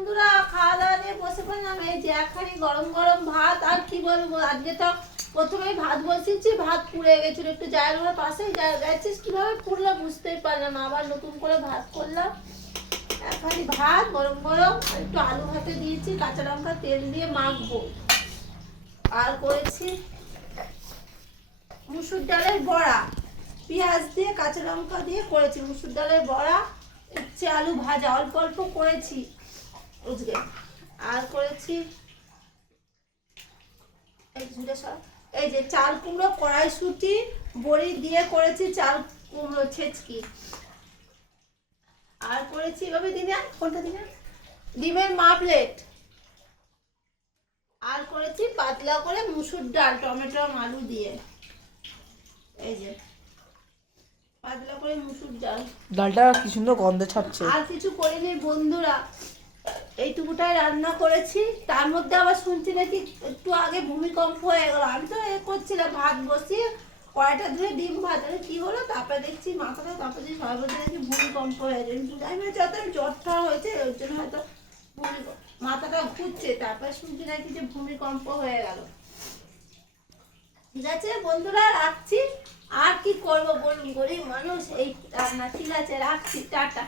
বন্ধুরা, খাওয়া দাওয়া নিয়ে বসে পড়লাম। এই যে একখানি গরম গরম ভাত। আর কি বলবো, আজকে তো প্রথমেই ভাত বসিয়েছি, ভাত পুড়ে গেছিল। একটু জায়গার পাশেই গেছিস, কিভাবে পুড়লো বুঝতেই পারলাম না। আবার নতুন করে ভাত করলাম। একখানি ভাত গরম গরম, একটু আলু ভাতে দিয়েছি, কাঁচা লঙ্কা তেল দিয়ে মাখবো। আর করেছি মুসুর ডালের বড়া, পেঁয়াজ দিয়ে কাঁচা লঙ্কা দিয়ে করেছি মুসুর ডালের বড়া। হচ্ছে আলু ভাজা, অল্প অল্প করেছি আজকে। আর করেছি এই যে চাল কুমড়ো কড়াইশুঁটি বড়ি দিয়ে করেছি চাল কুমড়ো ছেচকি। আর করেছি এভাবে দিনে কোনটা দিনে ডিমের মাপলেট। আর করেছি পাতলা করে মুসুর ডাল টমেটো আলু দিয়ে। এই যে পাতলা করে মুসুর ডাল, ডালটা কি সুন্দর গন্ধ ছাড়ছে। আর কিছু করিনি বন্ধুরা, এইটুকুটাই রান্না করেছি। তার মধ্যে আবার শুনছি নাকি একটু আগে ভূমিকম্প হয়ে গেল। আমি তো করছিলাম ভাত বসিয়ে কড়াইটা ধুয়ে ডিম ভাত, কি হলো তারপরে দেখছি মাথাটা, তারপরে যে সবাই বলছে নাকি ভূমিকম্প হয়েছে। আমি বলছি হয়তো জ্বরটা হয়েছে, ওই জন্য হয়তো মাথাটা ঘুরছে। তারপরে শুনছি নাকি যে ভূমিকম্প হয়ে গেল। ঠিক আছে বন্ধুরা, রাখছি। আর কি করবো বলুন, গরিব মানুষ, এই রান্না। ঠিক আছে, রাখছি, টাটা।